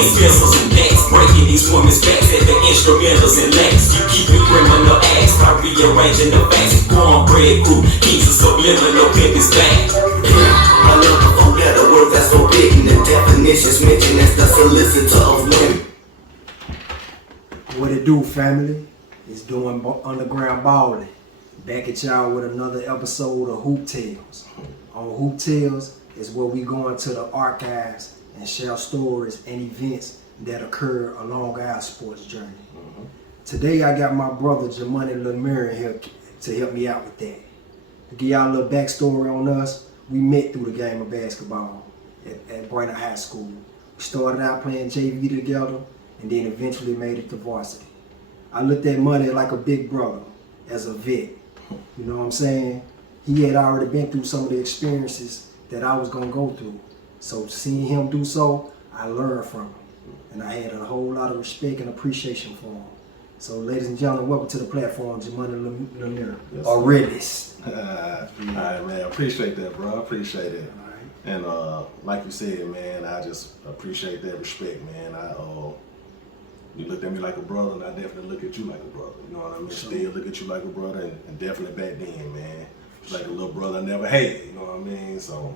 pens, pencils, and backs, breaking these women's backs at the instrumentals and lacks. You keep your criminal acts by rearranging the facts. Cornbread crew, keys of subliminal pimp is back. I never forget a word that's so big and the definitions mentioned as the solicitor of women. What it do, family? It's doing underground balling. Back at y'all with another episode of Hoop Tales. On Hoop Tales is where we go into the archives and share stories and events that occur along our sports journey. Today I got my brother Jamboree here to help me out with that. To give y'all a little backstory on us, we met through the game of basketball at Brainerd High School. We started out playing JV together and then eventually made it to varsity. I looked at Money like a big brother, as a vet. You know what I'm saying? He had already been through some of the experiences that I was gonna go through. So seeing him do so, I learned from him. And I had a whole lot of respect and appreciation for him. So ladies and gentlemen, welcome to the platform, Jamboree Lemire, or Redis. Alright, man, appreciate that, bro. I appreciate it. And like you said, man, I just appreciate that respect, man. You looked at me like a brother, and I definitely look at you like a brother. You know what I mean? Still look at you like a brother, and definitely back then, man, like a little brother I never had. You know what I mean? So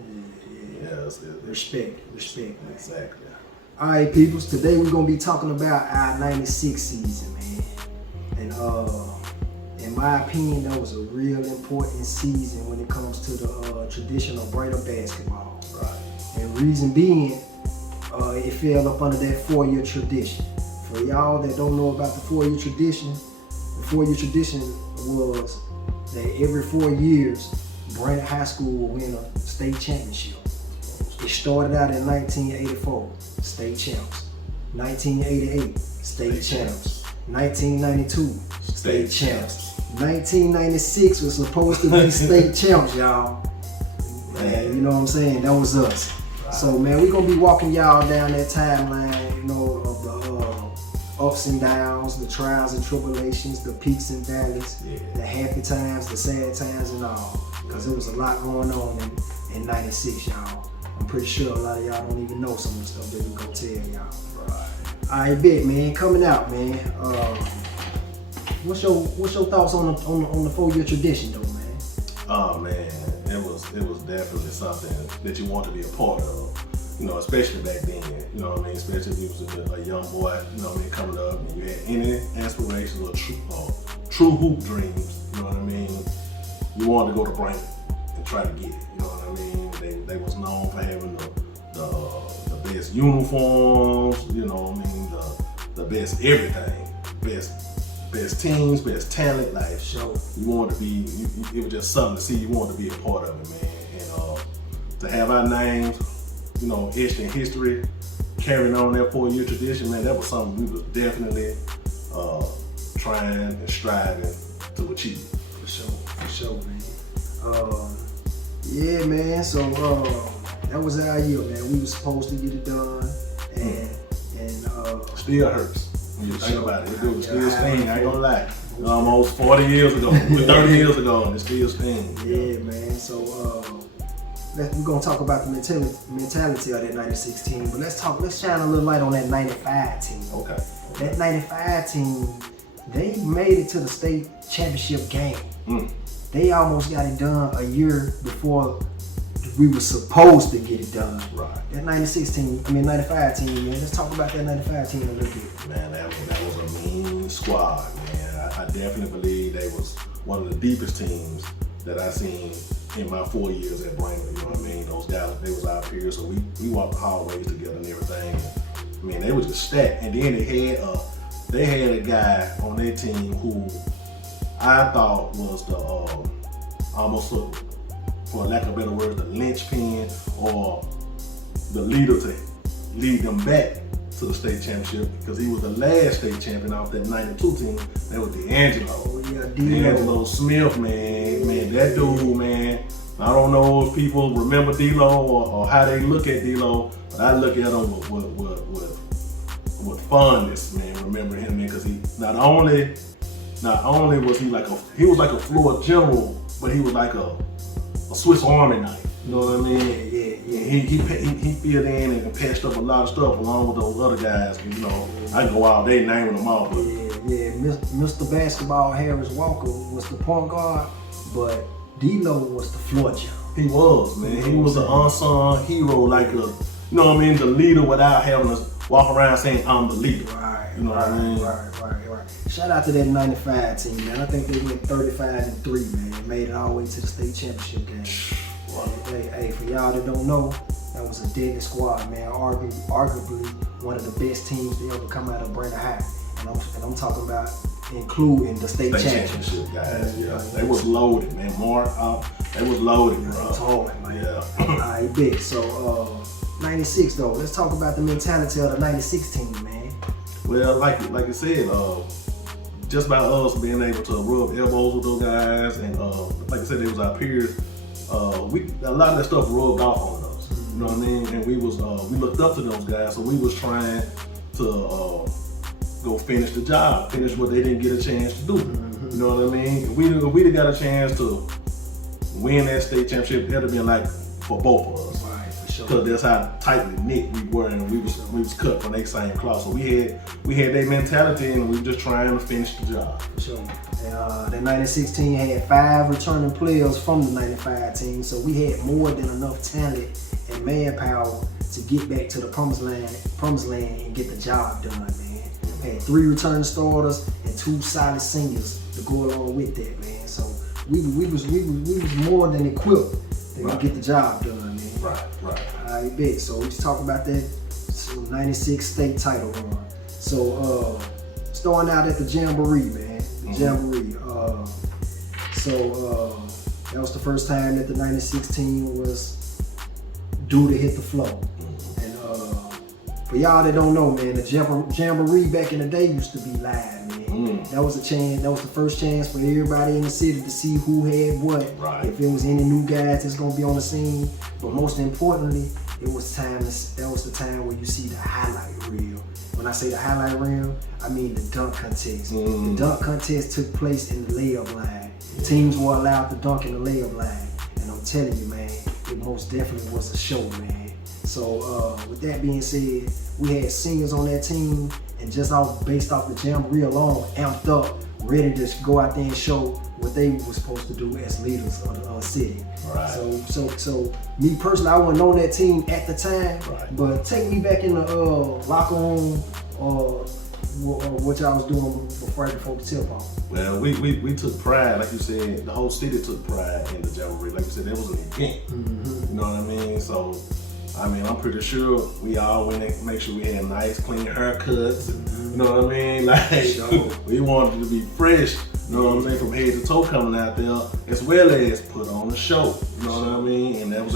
yeah, Respect, man. Exactly. All right, peoples. Today we're gonna be talking about our '96 season, man. And in my opinion, that was a real important season when it comes to the traditional Brainerd basketball. Right. And reason being, it fell up under that 4-year tradition. For y'all that don't know about the 4-year tradition, the 4-year tradition was that every 4 years, Brainerd High School will win a state championship. It started out in 1984, state champs. 1988, state champs. 1992, state champs. 1996 was supposed to be state champs, y'all. Man, you know what I'm saying? That was us. So, man, we're going to be walking y'all down that timeline, you know, of the ups and downs, the trials and tribulations, the peaks and valleys, the happy times, the sad times, and all. Because there was a lot going on in 96, y'all. I'm pretty sure a lot of y'all don't even know some of the stuff that we gonna tell y'all. Right. Alright, bet, man. Coming out, man. What's your thoughts on the 4-year tradition, though, man? Oh man, it was definitely something that you want to be a part of. You know, especially back then. You know what I mean? Especially if you was a young boy. You know what I mean? Coming up, and you had any aspirations or true hoop dreams. You know what I mean? You wanted to go to Brainerd and try to get it. You know what I mean? They was known for having the best uniforms. You know what I mean? The best everything. Best teams, best talent. Like, Sure. You wanted to be. It was just something to see. You wanted to be a part of it, man. And to have our names, you know, etched in history, carrying on that 4-year tradition, man, that was something we was definitely trying and striving to achieve. For sure, man. Yeah, man. So that was our year, man. We were supposed to get it done, and still hurts when you think about it. It still stings. I ain't gonna lie. Almost 40 years ago, 30 years ago, and it still stings. Yeah, man. So we're gonna talk about the mentality of that '96 team, but let's shine a little light on that '95 team. Okay. That '95 team, they made it to the state championship game. They almost got it done a year before we were supposed to get it done. Right. That '95 team, man. Let's talk about that '95 team a little bit. Man, that was a mean squad, man. I definitely believe they was one of the deepest teams that I seen in my 4 years at Brainerd. You know what I mean? Those guys, they was our peers, so we walked the hallways together and everything. I mean, they was just stacked. And then they had a guy on their team who I thought was the almost, for lack of better words, the linchpin or the leader to lead them back to the state championship, because he was the last state champion off that '92 team. That was D'Angelo. Oh yeah, D'Angelo Smith, man. Man, that dude, man. I don't know if people remember D-Lo or how they look at D-Lo, but I look at him with fondness, man. Remember him, man, because he not only was he was like a floor general, but he was like a Swiss Army knife. You know what I mean? Yeah. He filled in and patched up a lot of stuff along with those other guys. You know, I can go out there naming them all, but Yeah. Mr. Basketball Harris Walker was the point guard, but D-Lo was the floor general. he was, man. He was an unsung hero, like you know what I mean, the leader without having to walk around saying I'm the leader. Right. You know what I mean? Right. Shout out to that 95 team, man. I think they went 35-3, man. Made it all the way to the state championship game. Hey, for y'all that don't know, that was a deadly squad, man. Arguably one of the best teams to ever come out of Brandon High. And I'm talking about including the state championship guys. Yeah, they was loaded, man. They was loaded, bro. It's hard, man. Yeah. Alright, big. So 96 though. Let's talk about the mentality of the 96 team, man. Well, like you said, just by us being able to rub elbows with those guys, and like I said, they was our peers. A lot of that stuff rubbed off on us. You know what I mean? And we looked up to those guys, so we was trying to go finish the job, finish what they didn't get a chance to do. You know what I mean? If we'd have got a chance to win that state championship, it'd have been like for both of us. Right, for sure. Because that's how tightly knit we were, and we was cut from their same cloth. So we had their mentality, and we were just trying to finish the job. For sure. And the 96 team had 5 returning players from the 95 team, so we had more than enough talent and manpower to get back to the promised land and get the job done, man. Had 3 returning starters and 2 solid seniors to go along with that, man. So we was more than equipped to get the job done, man. Right. I bet. So we just talk about that 96 state title run. So starting out at the Jamboree, man. Jamboree. That was the first time that the 96 team was due to hit the floor. And for y'all that don't know, man, the Jamboree back in the day used to be live, man. That was a chance. That was the first chance for everybody in the city to see who had what. Right. If it was any new guys that's gonna be on the scene. But most importantly, that was the time where you see the highlight reel. When I say the highlight reel, I mean the dunk contest. The dunk contest took place in the layup line. Teams were allowed to dunk in the layup line. And I'm telling you, man, it most definitely was a show, man. So with that being said, we had singers on that team, and based off the Jamboree alone, amped up, ready to go out there and show what they were supposed to do as leaders of the city. Right. So me personally, I wasn't on that team at the time, but take me back in the locker room or what y'all was doing before the tip off. Well, we took pride, like you said, the whole city took pride in the Jamboree. Like you said, that was an event. You know what I mean? So, I mean, I'm pretty sure we all went and make sure we had nice, clean haircuts. You know what I mean? Like, we wanted to be fresh. You know what I'm saying? From head to toe coming out there, as well as put on a show. You know what I mean? And that was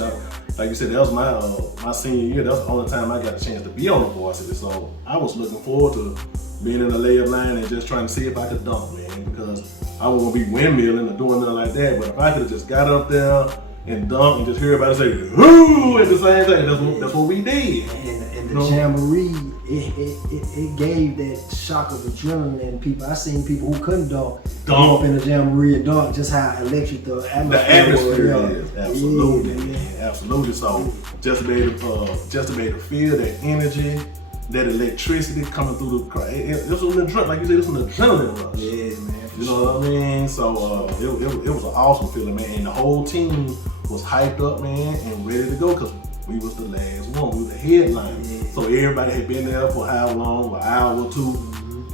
like you said, that was my senior year. That was the only time I got a chance to be on the varsity. So I was looking forward to being in the layup line and just trying to see if I could dunk, man. Because I wasn't gonna be windmilling or doing nothing like that. But if I could have just got up there and dunk and just hear everybody say "whoo" at the same time, that's what we did. And the Jamboree, it gave that shock of adrenaline in people. I seen people who couldn't dunk up in the Jamboree and dunk, just how electric the atmosphere is. Absolutely, absolutely. So just to be able to feel that energy, that electricity coming through the crowd. It was an adrenaline, like you said, it was an adrenaline rush. Yeah, man. You know what I mean? So it was an awesome feeling, man. And the whole team was hyped up, man, and ready to go because we was the last one. We were the headline. Yeah. So everybody had been there for how long? An hour or two.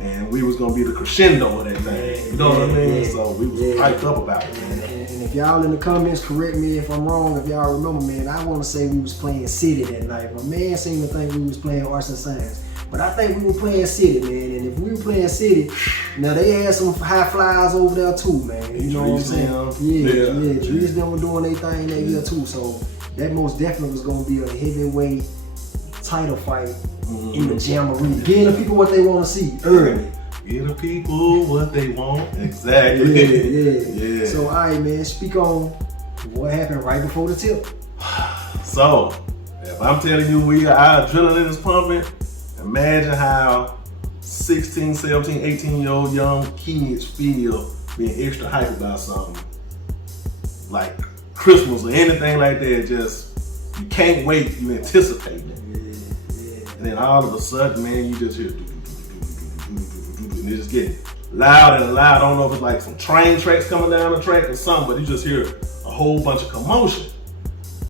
And we was gonna be the crescendo of that thing. You know what I mean? So we was hyped up about it, man. And if y'all in the comments correct me if I'm wrong, if y'all remember, man, I wanna say we was playing City that night. My man seemed to think we was playing Arts and Science. But I think we were playing City, man. And if we were playing City, now they had some high flyers over there too, man. You know what I'm saying? Yeah. Trees them were doing their thing that year too. So that most definitely was gonna be a heavyweight title fight in the Jamboree. Giving the people what they want to see early. Give the people what they want. Exactly. Yeah. So all right, man. Speak on what happened right before the tip. So if I'm telling you our adrenaline is pumping, imagine how 16, 17, 18-year-old young kids feel being extra hyped about something. Like Christmas or anything like that. Just you can't wait. You anticipate it. And then all of a sudden, man, you just hear and it's just getting loud and loud. I don't know if it's like some train tracks coming down the track or something, but you just hear a whole bunch of commotion.